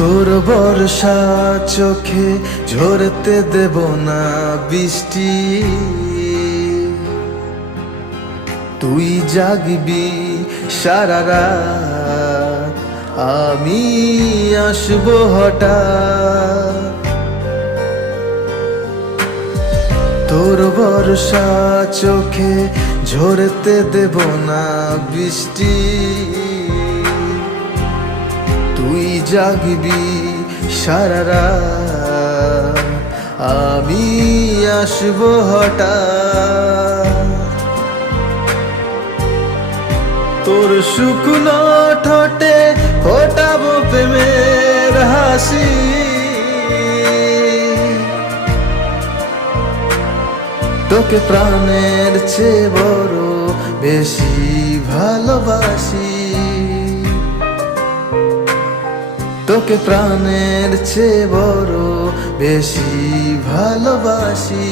তোর বর্ষা চোখে ঝরতে দেব না বৃষ্টি, তুই জাগবি সারা রাত, আমি আসবো হঠাৎ। তোর বর্ষা চোখে ঝরতে দেব না বৃষ্টি, তুই জাগবি সারা রাত, আমি আসবো হঠাৎ। তোর শুকনো ঠোঁটে ফোটাবো প্রেমের হাসি, তোকে প্রাণের চেয়ে বড় বেশি ভালোবাসি, তোকে প্রাণের চেয়ে বড় বেশি ভালোবাসি।